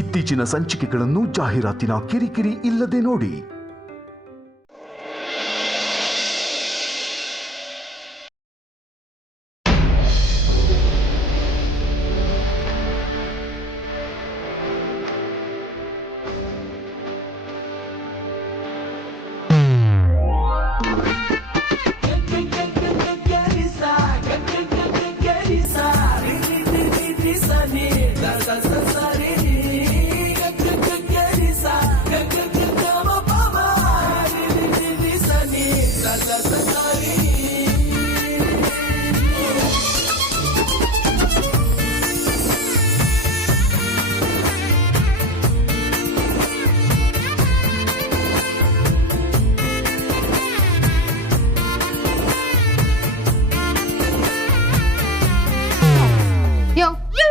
ಇತ್ತೀಚಿನ ಸಂಚಿಕೆಗಳನ್ನು ಜಾಹೀರಾತಿನ ಕಿರಿಕಿರಿ ಇಲ್ಲದೆ ನೋಡಿ.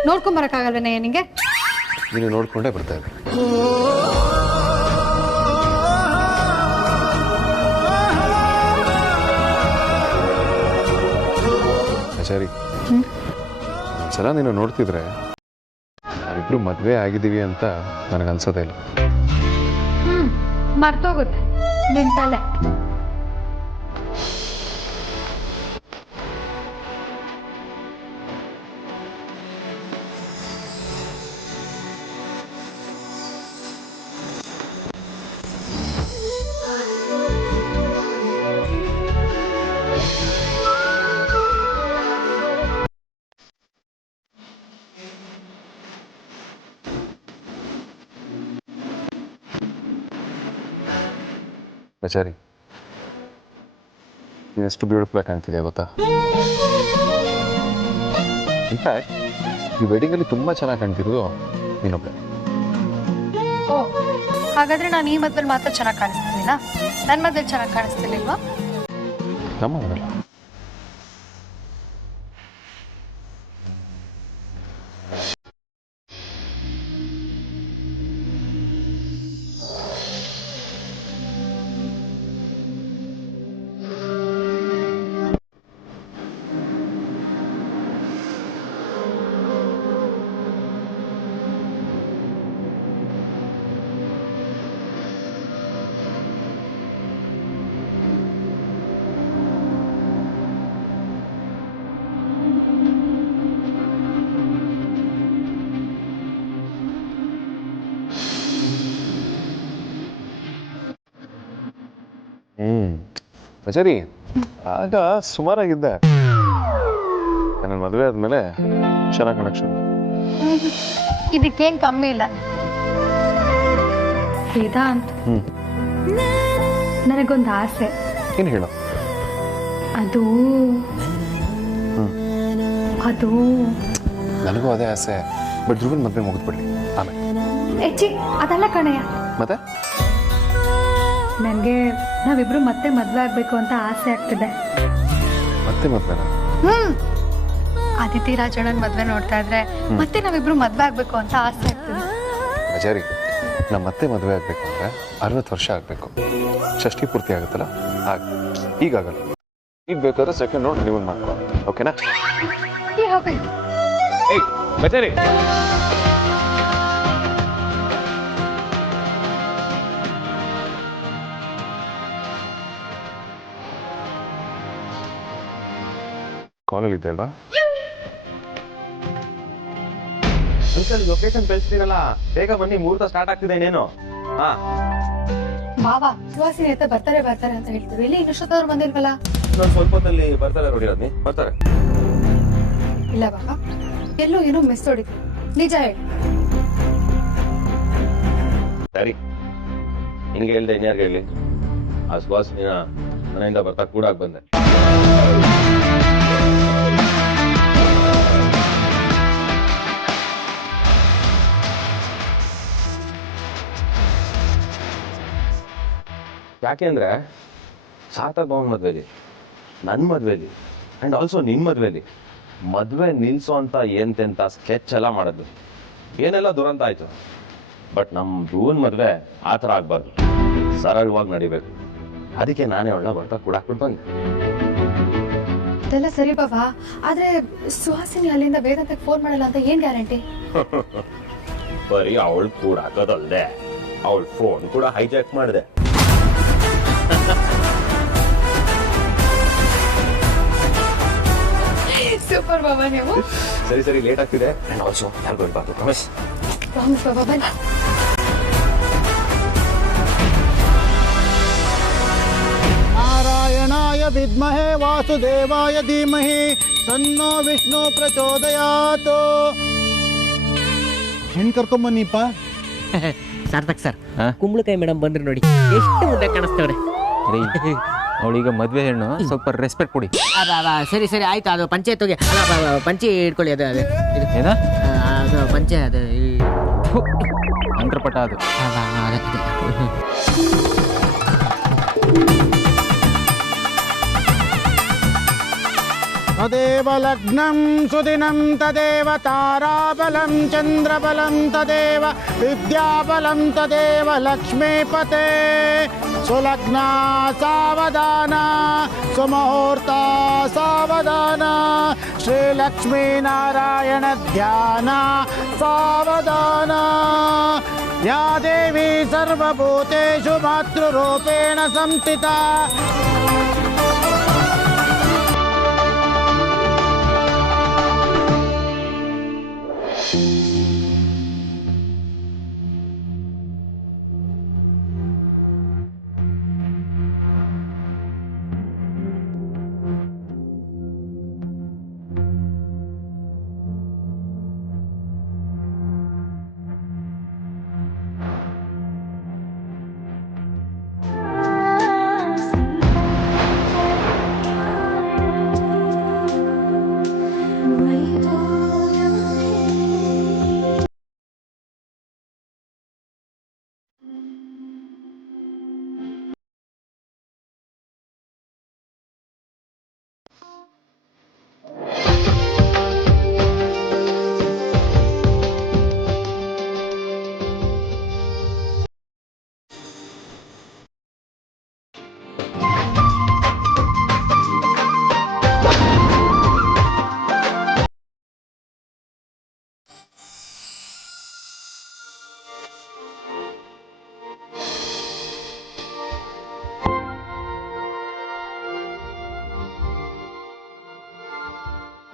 ನೋಡ್ಕೊಂಬರಕ್ಕಾಗಲ್ವೇನೆ ನಿಂಗೆ? ನೀನು ನೋಡ್ಕೊಂಡೇ ಬರ್ತಾ ಇದ್ದೆ. ಸರಿ, ಒಂದ್ಸಲ ನೀನು ನೋಡ್ತಿದ್ರೆ ನಾವಿಬ್ರು ಮದುವೆ ಆಗಿದ್ದೀವಿ ಅಂತ ನನಗನ್ಸೋದೇ ಇಲ್ಲ. ಮರ್ತೋಗುತ್ತೆ ನಿನ್ ತಲೆ. ಆಚಾರಿ, ನೀನು ಎಷ್ಟು ಬ್ಯೂಟಿಫುಲ್ ಆಗಿ ಕಾಣ್ತಿದ್ಯಾ ಗೊತ್ತಾ? ಇನ್ಫ್ಯಾಕ್ಟ್ ಈ ವೆಡ್ಡಿಂಗಲ್ಲಿ ತುಂಬ ಚೆನ್ನಾಗಿ ಕಾಣ್ತಿರೋದು ನೀನೊಬ್ಬಳೆ. ಓ, ಹಾಗಾದ್ರೆ ನಾನು ಈ ಮದ್ವೆಲಿ ಮಾತ್ರ ಚೆನ್ನಾಗಿ ಕಾಣಿಸ್ತೀನಿಲ್ಲ, ನನ್ನ ಮದ್ವೆಲಿ ಚೆನ್ನಾಗಿ ಕಾಣಿಸ್ತಿರ್ಲಿಲ್ವಾ? ನಮ್ಮ ಮನೆಯಲ್ಲ. ಸರಿ, ಆಗ ಸುಮಾರಾಗಿದ್ದೆ. ನನ್ನ ಮದುವೆ ಆದ್ಮೇಲೆ ಚೆನ್ನಾಗಿ ಕಾಣಕ್ ಶುರು. ಇದಕ್ಕೇನ್ ಕಮ್ಮಿ ಇಲ್ಲ ವೇದಾಂತ್. ನನಗೊಂದು ಆಸೆ. ಏನು ಹೇಳು? ಅದು ಅದು ನನಗೂ ಅದೇ ಆಸೆ. ಬಟ್ ಧ್ರುವನ್ ಮದುವೆ ಮುಗಿದ್ಬಿಡ್ಲಿ ಆಮೇಲೆ. ಹೆಚ್ಚಿ ಅದಲ್ಲ ಕಣಯ್ಯ. ಮತ್ತೆ ನನಗೆ ನಾವಿಬ್ರು ಮತ್ತೆ ಮದ್ವೆ ಆಗ್ಬೇಕು ಅಂತ ಆಸೆ ಆಗ್ತಿದೆ. ಮತ್ತೆ ಮದುವೆನ? ಅದಿತಿ ರಾಜಣ್ಣನ ಮದ್ವೆ ನೋಡ್ತಾ ಇದ್ರೆ ಮತ್ತೆ ನಾವಿಬ್ರು ಮದ್ವೆ ಆಗ್ಬೇಕು ಅಂತ ಆಸೆ ಆಗ್ತಿದೆ. ಆಚಾರಿ, ನಮ್ಮ ಮತ್ತೆ ಮದುವೆ ಆಗ್ಬೇಕು ಅಂದ್ರೆ 60 ವರ್ಷ ಆಗ್ಬೇಕು. ಷಷ್ಠಿ ಪೂರ್ತಿ ಆಗುತ್ತಲ್ಲ, ಈಗಾಗಲ್ಲ. ಈಗ ಬೇಕಾದ್ರೆ ಸೆಕೆಂಡ್ ನೋಡಿ ನೀವು ಮಾಡ್ಕೊ, ಓಕೆನಾ? ಆಚಾರಿ, ಕಾಲಲ್ಲಿ ಇದೆ ಅಲ್ವಾ? ಲೊಕೇಶನ್ ಕಳಿಸ್ತೀರಲ್ಲ, ಬೇಗ ಬನ್ನಿ, ಮುಹೂರ್ತ ಸ್ಟಾರ್ಟ್ ಆಗ್ತಿದೆ. ಇನ್ನೇನು? ಬಾಬಾ ಸುವಾಸಿನಿ ಅಂತ ಬರ್ತಾರೆ ಅಂತ ಹೇಳ್ತೀವಿ, ಇಲ್ಲಿ ಇನ್ನಷ್ಟೊತ್ತವ್ರು ಬಂದಿಲ್ವಲ್ಲ? ಇನ್ನೊಂದು ಸ್ವಲ್ಪ ಹೊತ್ತಲ್ಲಿ ಬರ್ತಾರೆ ನೋಡಿ. ರತ್ನಿ ಬರ್ತಾರೆ. ಇಲ್ಲ ಬಾಬಾ, ಎಲ್ಲೋ ಏನೋ ಮಿಸ್ ಹೊಡಿತು, ನಿಜ ಹೇಳಿ. ಸರಿ, ನಿನ್ಗೆ ಹೇಳ್ದೆ, ಇನ್ಯಾರ್ಗೆ ಹೇಳಿ? ಆ ಸುವಾಸಿನಿನ ಮನೆಯಿಂದ ಬರ್ತಾ ಕೂಡ ಬಂದೆ. ಯಾಕೆ ಅಂದ್ರೆ ಸಾರ್ಥಕ್ ಭವನ್ ಮದ್ವೆಲಿ, ನನ್ನ ಮದ್ವೆಲಿ ಅಂಡ್ ಆಲ್ಸೋ ನಿನ್ ಮದ್ವೆಲಿ ಮದ್ವೆ ನಿಲ್ಸೋ ಅಂತ ಎಂತೆಂತ ಸ್ಕೆಚ್ ಎಲ್ಲ ಮಾಡಿದ್ವಿ. ಏನೆಲ್ಲ ದುರಂತ ಆಯ್ತು. ಬಟ್ ನಮ್ಮ ಧ್ರುವನ್ ಮದ್ವೆ ಆ ಥರ ಆಗ್ಬಾರ್ದು, ಸರಳವಾಗಿ ನಡಿಬೇಕು. ಅದಕ್ಕೆ ನಾನೇ ಒಳ್ಳೆ ಬರ್ತಾ ಕೂಡ ಹಾಕ್ಬಿಟ್ಟು ಬಂದೆ. ಅದೆಲ್ಲ ಸರಿ ಬಾಬಾ, ಆದ್ರೆ ಸುಹಾಸಿನಿ ಅಲ್ಲಿಂದ ವೇದಾಂತಕ್ಕೆ ಫೋನ್ ಮಾಡಲ್ಲ ಅಂತ ಏನ್ ಗ್ಯಾರಂಟಿ? ಬರೀ ಅವಳು ಕೂಡ ಹಾಕೋದಲ್ದೆ ಅವಳ ಫೋನ್ ಕೂಡ ಹೈಜಾಕ್ ಮಾಡಿದೆ. ಸೂಪರ್ ಬಾಬಾ ನೀವು. ಸರಿ ಸರಿ ಲೇಟ್ ಆಗ್ತಿದೆ. ಅಂಡ್ ಆಲ್ಸೋ ಯಾರು ಗೊತ್ತಾಗ್ಬಾರ್ದು ಪ್ರಾಮಿಸ್. ಪ್ರಾಮಿಸ್ ಬಾಬಾ ಬೈ. ನಾರಾಯಣಾಯ ವಿದ್ಮಹೇ ವಾಸುದೇವಾಯ ಧೀಮಹಿ ತನ್ನೋ ವಿಷ್ಣು ಪ್ರಚೋದಯಾತ್. ಹೆಣ್ ಕರ್ಕೊಂಬನ್ನಿಪ್ಪ. ಸಾರ್ಥಕ್ ಸರ್, ಕುಂಬಳಕಾಯಿ ಮೇಡಮ್ ಬಂದ್ರೆ ನೋಡಿ ಎಷ್ಟು ಮುದ್ದೆ ಕಾಣಿಸ್ತವ್ರೆ. ಅವಳಿಗೆ ಮದ್ವೆ ಹೆಣ್ಣು, ಸ್ವಲ್ಪ ರೆಸ್ಪೆಕ್ಟ್ ಕೊಡಿ. ಸರಿ ಸರಿ ಆಯ್ತು. ಅದು ಪಂಚಾಯತ್ಗೆ ಪಂಚೆ ಇಟ್ಕೊಳ್ಳಿ. ಅದು ಅದು ಏನ ಅದು ಪಂಚೆ ಅದು ಮಂತ್ರಪಟ ಅದು. ತದೇವ ಲಗ್ನಂ ಸುದಿನಂ ತದೇವ ತಾರಾಬಲಂ ಚಂದ್ರಬಲಂ ತದೇವ ವಿದ್ಯಾಬಲಂ ತದೇವ ಲಕ್ಷ್ಮೀಪತೆ. ಸುಲಗ್ನ ಸಾವಧಾನ ಸುಮುಹೂರ್ತ ಸಾವಧಾನ ಶ್ರೀಲಕ್ಷ್ಮೀನಾರಾಯಣ ಧ್ಯಾನ ಸಾವಧಾನ. ಯಾ ದೇವಿ ಸರ್ವಭೂತೇಷು ಮಾತೃರೂಪೇಣ ಸಂಸ್ಥಿತಾ.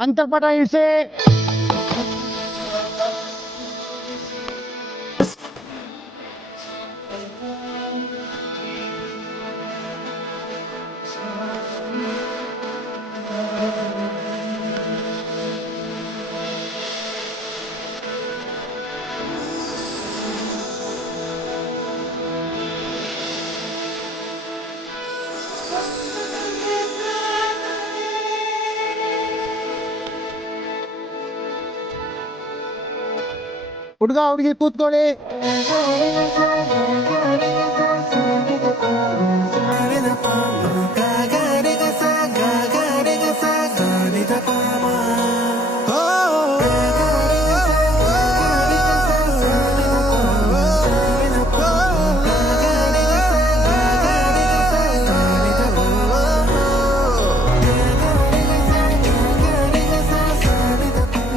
ಅಂತರ್ಪಟ ಇಳಿಸಿ. ಹುಡುಗ ಹುಡುಗಿ ಕೂತ್ಕೊಳ್ಳಿ.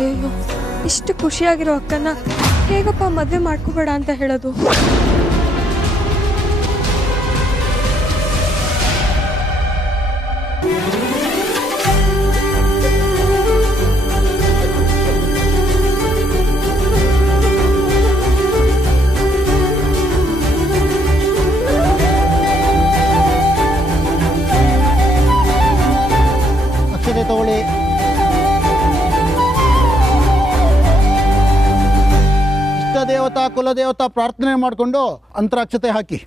ಅಯ್ಯೋ, ಇಷ್ಟು ಖುಷಿಯಾಗಿರೋ ಅಕ್ಕನ ಹೇಗಪ್ಪ ಮದುವೆ ಮಾಡ್ಕೋಬೇಡ ಅಂತ ಹೇಳೋದು? ಅಕ್ಷತೆ ತಗೊಳ್ಳಿ. ದೇವತಾ ಕುಲದೇವತಾ ಪ್ರಾರ್ಥನೆ ಮಾಡಿಕೊಂಡು ಅಂತರಾಕ್ಷತೆ ಹಾಕಿ.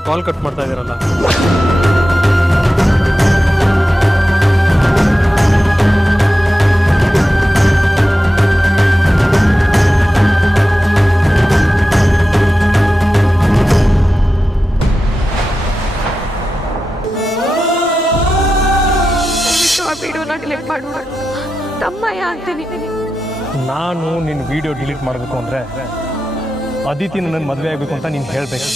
ಮಾವಯ್ಯ ಕಾಲ್ ಕಟ್ ಮಾಡ್ತಾ ಇದ್ದೀರಲ್ಲ. ವಿಡಿಯೋನ ಡಿಲೀಟ್ ಮಾಡ್ಬೇಡ, ತಮ್ಮಯ್ಯ ಅಂತೀನಿ. ನಾನು ನಿನ್ನ ವಿಡಿಯೋ ಡಿಲೀಟ್ ಮಾಡಬೇಕು ಅಂದರೆ ಅದಿತಿ ನನ್ನ ಮದುವೆ ಆಗಬೇಕು ಅಂತ ನೀನು ಹೇಳಬೇಕು.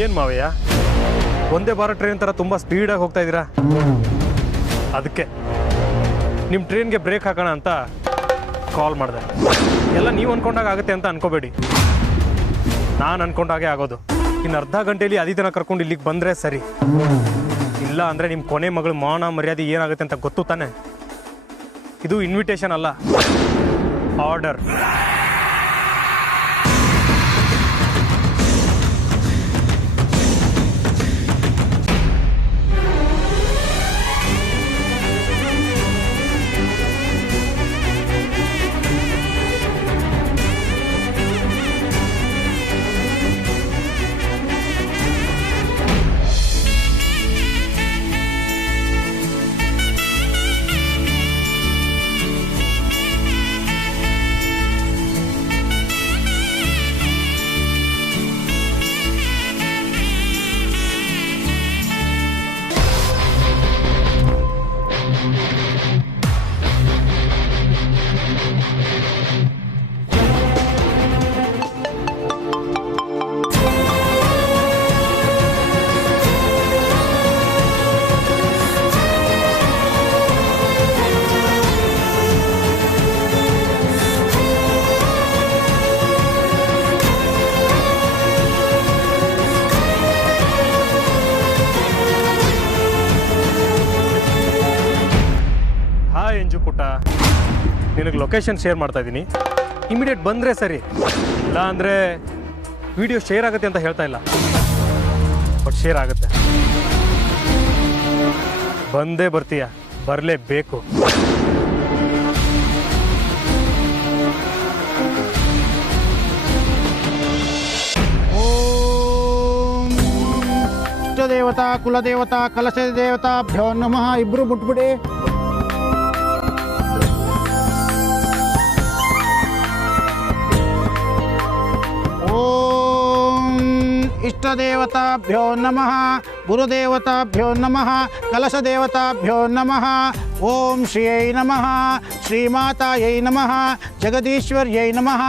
ಏನು ಮಾವಯ್ಯ, ಒಂದೇ ಬಾರ ಟ್ರೈನ್ ಥರ ತುಂಬ ಸ್ಪೀಡಾಗಿ ಹೋಗ್ತಾ ಇದ್ದೀರಾ. ಅದಕ್ಕೆ ನಿಮ್ಮ ಟ್ರೈನ್ಗೆ ಬ್ರೇಕ್ ಹಾಕೋಣ ಅಂತ ಕಾಲ್ ಮಾಡಿದೆ. ಎಲ್ಲ ನೀವು ಅಂದ್ಕೊಂಡಾಗ ಆಗುತ್ತೆ ಅಂತ ಅನ್ಕೋಬೇಡಿ, ನಾನು ಅಂದ್ಕೊಂಡಾಗೆ ಆಗೋದು. ಇನ್ನು ಅರ್ಧ ಗಂಟೆಯಲ್ಲಿ ಅದಿತನ ಕರ್ಕೊಂಡು ಇಲ್ಲಿಗೆ ಬಂದರೆ ಸರಿ, ಇಲ್ಲ ಅಂದರೆ ನಿಮ್ಮ ಕೊನೆ ಮಗಳು ಮಾನ ಮರ್ಯಾದೆ ಏನಾಗುತ್ತೆ ಅಂತ ಗೊತ್ತು ತಾನೆ. ಇದು ಇನ್ವಿಟೇಷನ್ ಅಲ್ಲ, ಆರ್ಡರ್. ಎಂಜು ಪುಟ್ಟ, ನಿನಗೆ ಲೊಕೇಶನ್ ಶೇರ್ ಮಾಡ್ತಾ ಇದ್ದೀನಿ, ಇಮಿಡಿಯೇಟ್ ಬಂದರೆ ಸರಿ. ಇಲ್ಲ ಅಂದರೆ ವಿಡಿಯೋ ಶೇರ್ ಆಗುತ್ತೆ ಅಂತ ಹೇಳ್ತಾ ಇಲ್ಲ, ಬಟ್ ಶೇರ್ ಆಗುತ್ತೆ. ಬಂದೇ ಬರ್ತೀಯ, ಬರಲೇಬೇಕು. ಓಂ ಇಷ್ಟದೇವತಾ ಕುಲದೇವತಾ ಕಲಶ ದೇವತಾಭ್ಯೋ ನಮಃ. ಇಬ್ರು ಮುಟ್ಬಿಡಿ. इष्टदेवताभ्यो नमः, गुरुदेवताभ्यो नमः, कलशदेवताभ्यो नमः. ओम श्रीयै नमः, श्रीमातायै नमः, जगदीश्वर्यै नमः,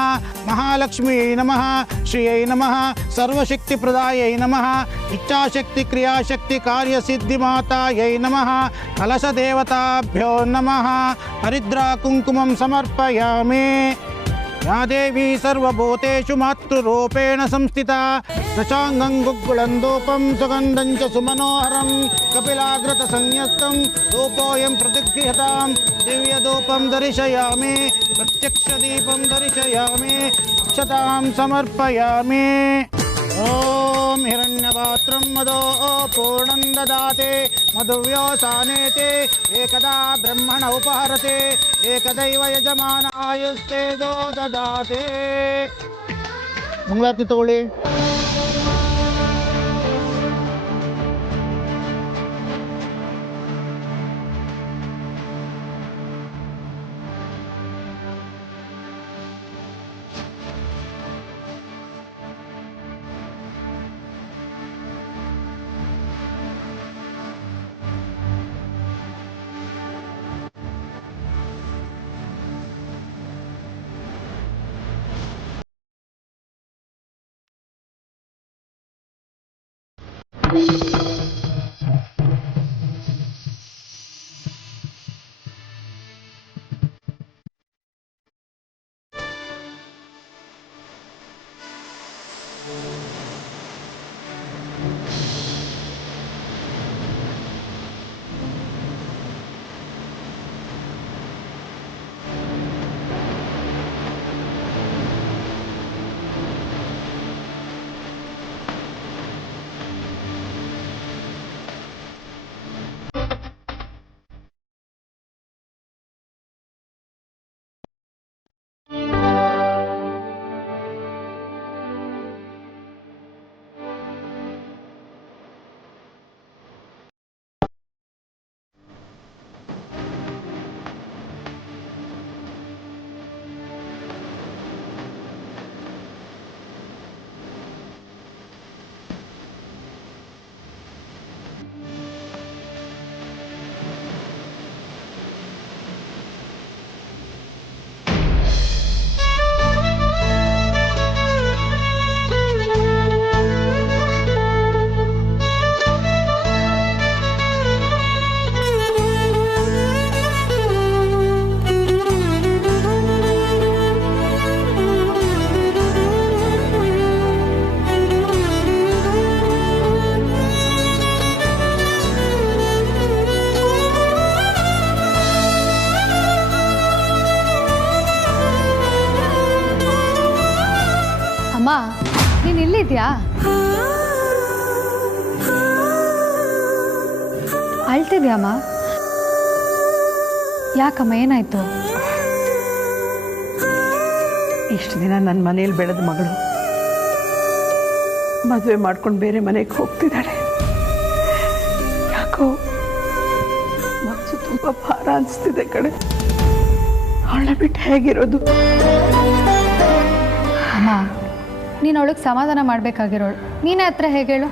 महालक्ष्म्यै नमः, श्रीयै नमः, सर्वशक्तिप्रदायै नमः, इच्छाशक्ति क्रियाशक्ति कार्यसिद्धिमातायै नमः, कलशदेवताभ्यो नमः. हरिद्रा कुङ्कुमं समर्पयामि. या देवी सर्वभूतेषु मातृरूपेण संस्थिता, दशांगं गुग्गुलन्दूपं सुगन्धं च सुमनोहरं कपिलाग्रतसंयुक्तं धूपोऽयं प्रतिगृह्यतां. दिव्यधूपं दर्शयामि, प्रत्यक्षदीपं दर्शयामि, अक्षतां समर्पयामि. ओम हिरण्यपात्रं मदो पूर्णं ददाते, मधुव्योसानेते, एकदा ब्रह्मण उपहरते, एकदैव यजमानायुस्ते दो ददाते. मंगलारती तಗೊಳ್ಳಿ. ಅಳ್ತಿದ್ಯಾ? ಅಳ್ತಿದ್ಯಾಮ್ಮ? ಯಾಕಮ್ಮ, ಏನಾಯ್ತು? ಇಷ್ಟು ದಿನ ನನ್ನ ಮನೇಲಿ ಬೆಳೆದ ಮಗಳು ಮದುವೆ ಮಾಡ್ಕೊಂಡು ಬೇರೆ ಮನೆಗೆ ಹೋಗ್ತಿದ್ದಾಳೆ. ಯಾಕೋ ಮನಸ್ಸು ತುಂಬ ಭಾರ ಅನಿಸ್ತಿದೆ ಕಡೆ. ಅವಳ ಬಿಟ್ಟು ಹೇಗಿರೋದು? ಅಮ್ಮ, ನೀನು ಅವಳಿಗೆ ಸಮಾಧಾನ ಮಾಡಬೇಕಾಗಿರೋಳು. ನೀನೇ ಹತ್ರ ಹೇಗೆ ಹೇಳು?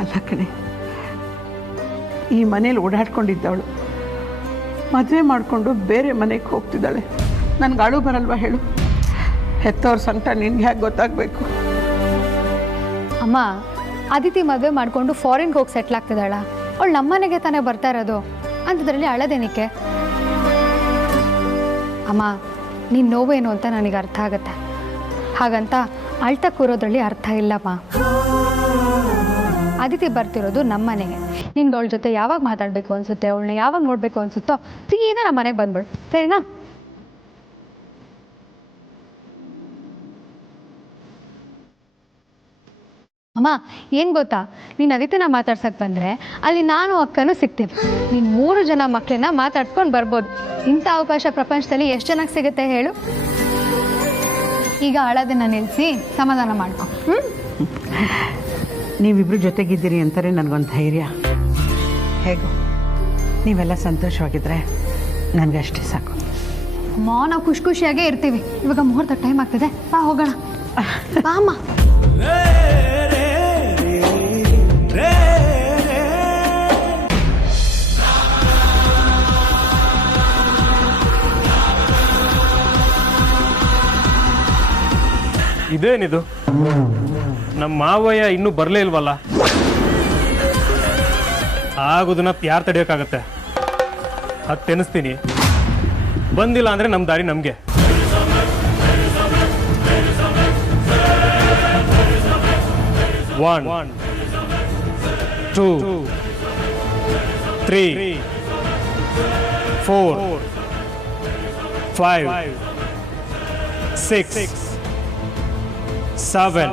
ಅಲ್ಲ ಕಣೆ, ಈ ಮನೇಲಿ ಓಡಾಡ್ಕೊಂಡಿದ್ದವಳು ಮದುವೆ ಮಾಡಿಕೊಂಡು ಬೇರೆ ಮನೆಗೆ ಹೋಗ್ತಿದ್ದಾಳೆ. ನನಗೆ ಅಳು ಬರಲ್ವಾ ಹೇಳು? ಹೆತ್ತವ್ರ ಸಂಕಟ ನಿನ್ಗೆ ಹೇಗೆ ಗೊತ್ತಾಗಬೇಕು? ಅಮ್ಮ, ಅದಿತಿ ಮದುವೆ ಮಾಡಿಕೊಂಡು ಫಾರಿನ್ಗೆ ಹೋಗಿ ಸೆಟ್ಲ್ ಆಗ್ತಿದ್ದಾಳ. ಅವಳು ನಮ್ಮನೆಗೆ ತಾನೇ ಬರ್ತಾ ಇರೋದು. ಅಂಥದ್ರಲ್ಲಿ ಅಳದೇನಿಕೆ? ಅಮ್ಮ, ನಿನ್ನ ನೋವೇನು ಅಂತ ನನಗೆ ಅರ್ಥ ಆಗುತ್ತೆ. ಹಾಗಂತ ಅಳ್ತಾ ಕೂರೋದ್ರಲ್ಲಿ ಅರ್ಥ ಇಲ್ಲಮ್ಮ. ಅದಿತಿ ಬರ್ತಿರೋದು ನಮ್ಮನೆಗೆ. ನಿನ್ಗೆ ಅವಳ ಜೊತೆ ಯಾವಾಗ ಮಾತಾಡಬೇಕು ಅನಿಸುತ್ತೆ, ಅವಳನ್ನ ಯಾವಾಗ ನೋಡಬೇಕು ಅನಿಸುತ್ತೋ ಸೀದಾ ನಮ್ಮ ಮನೆಗೆ ಬಂದ್ಬಿಡು, ಸರಿನಾ? ಅಮ್ಮ, ಏನು ಗೊತ್ತಾ, ನೀನು ಅದಿತಿನ ಮಾತಾಡ್ಸಕ್ಕೆ ಬಂದರೆ ಅಲ್ಲಿ ನಾನು ಅಕ್ಕನೂ ಸಿಗ್ತೀವಿ. ನೀನು 3 ಜನ ಮಕ್ಕಳನ್ನ ಮಾತಾಡ್ಸ್ಕೊಂಡು ಬರ್ಬೋದು. ಇಂಥ ಅವಕಾಶ ಪ್ರಪಂಚದಲ್ಲಿ ಎಷ್ಟು ಜನಕ್ಕೆ ಸಿಗುತ್ತೆ ಹೇಳು? ಈಗ ಅಳೋದನ್ನ ನಿಲ್ಲಿಸಿ ಸಮಾಧಾನ ಮಾಡ್ಕೊ. ನೀವಿಬ್ರು ಜೊತೆಗಿದ್ದೀರಿ ಅಂತಾರೆ ನನಗೊಂದು ಧೈರ್ಯ. ಹೇಗೋ ನೀವೆಲ್ಲ ಸಂತೋಷವಾಗಿದ್ದರೆ ನನಗಷ್ಟೇ ಸಾಕು. ಅಮ್ಮ, ನಾವು ಖುಷಿಯಾಗೇ ಇರ್ತೀವಿ. ಇವಾಗ ಮುಹೂರ್ತ ಟೈಮ್ ಆಗ್ತಿದೆ, ಬಾ ಹೋಗೋಣ. ಬಾ ಅಮ್ಮ. ಇದೇನಿದು? ನಮ್ಮ ಮಾವಯ್ಯ ಇನ್ನೂ ಬರಲೇ ಇಲ್ವಲ್ಲ? ಆಗೋದನ್ನ ಯಾರು ತಡೆಯೋಕ್ಕಾಗತ್ತೆ? ಅದು ತೆನಿಸ್ತೀನಿ. ಬಂದಿಲ್ಲ ಅಂದರೆ ನಮ್ಮ ದಾರಿ ನಮಗೆ. One, 2, 3, 4, 5, 6, 7,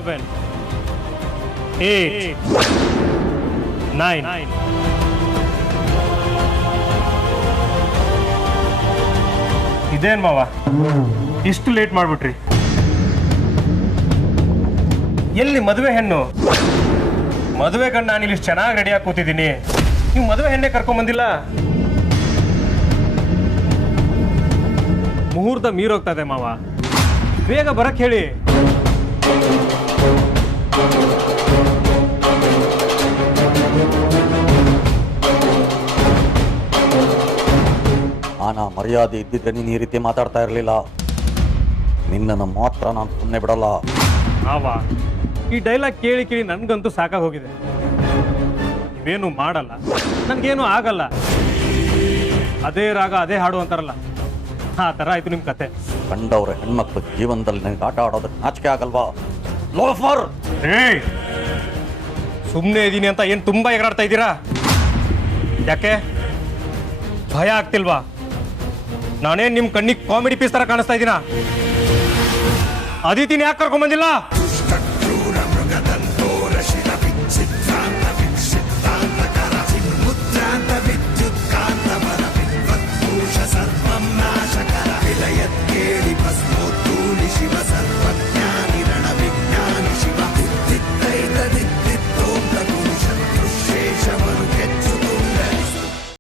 8, 9. ಇದೇನ್ ಮಾವ, ಇಷ್ಟು ಲೇಟ್ ಮಾಡ್ಬಿಟ್ರಿ? ಎಲ್ಲಿ ಮದುವೆ ಹೆಣ್ಣು? ಮದುವೆ ಗಂಡ ನಾನು ಇಲ್ಲಿ ಚೆನ್ನಾಗಿ ರೆಡಿಯಾಗಿ ಕೂತಿದ್ದೀನಿ, ನೀವು ಮದುವೆ ಹೆಣ್ಣೆ ಕರ್ಕೊಂಬಂದಿಲ್ಲ. ಮುಹೂರ್ತ ಮೀರೋಗ್ತಾ ಇದೆ ಮಾವ, ಬೇಗ ಬರಕ್ ಹೇಳಿ. ಮಾನ ಮರ್ಯಾದೆ ಇದ್ದಿದ್ರೆ ನೀನು ಈ ರೀತಿ ಮಾತಾಡ್ತಾ ಇರಲಿಲ್ಲ. ನಿನ್ನನ್ನು ಮಾತ್ರ ನಾನು ಸುಮ್ಮನೆ ಬಿಡಲ್ಲ. ಮಾವ, ಈ ಡೈಲಾಗ್ ಕೇಳಿ ಕೇಳಿ ನನ್ಗಂತೂ ಸಾಕಾಗಿ ಹೋಗಿದೆ. ಇವೇನು ಮಾಡಲ್ಲ, ನನ್ಗೇನು ಆಗಲ್ಲ, ಅದೇ ರಾಗ ಅದೇ ಹಾಡು ಅಂತಾರಲ್ಲ, ಆ ಥರ ಆಯ್ತು ನಿಮ್ಮ ಕತೆ. ಕಂಡವ್ರ ಹೆಣ್ಮಕ್ಳು ಜೀವನದಲ್ಲಿ ನನಗೆ ಆಟ ಆಡೋದಕ್ಕೆ ನಾಚಿಕೆ ಆಗಲ್ವಾ? ಲೋಫರ್! ಸುಮ್ಮನೆ ಇದ್ದೀನಿ ಅಂತ ಏನು ತುಂಬಾ ಎಗರಾಡ್ತಾ ಇದ್ದೀರಾ? ಯಾಕೆ ಭಯ ಆಗ್ತಿಲ್ವಾ? ನಾನೇನು ನಿಮ್ಮ ಕಣ್ಣಿಗೆ ಕಾಮಿಡಿ ಪೀಸ್ ಥರ ಕಾಣಿಸ್ತಾ ಇದ್ದೀನ? ಅದಿತಿನ ಯಾಕೆ ಕರ್ಕೊಂಬಂದಿಲ್ಲ?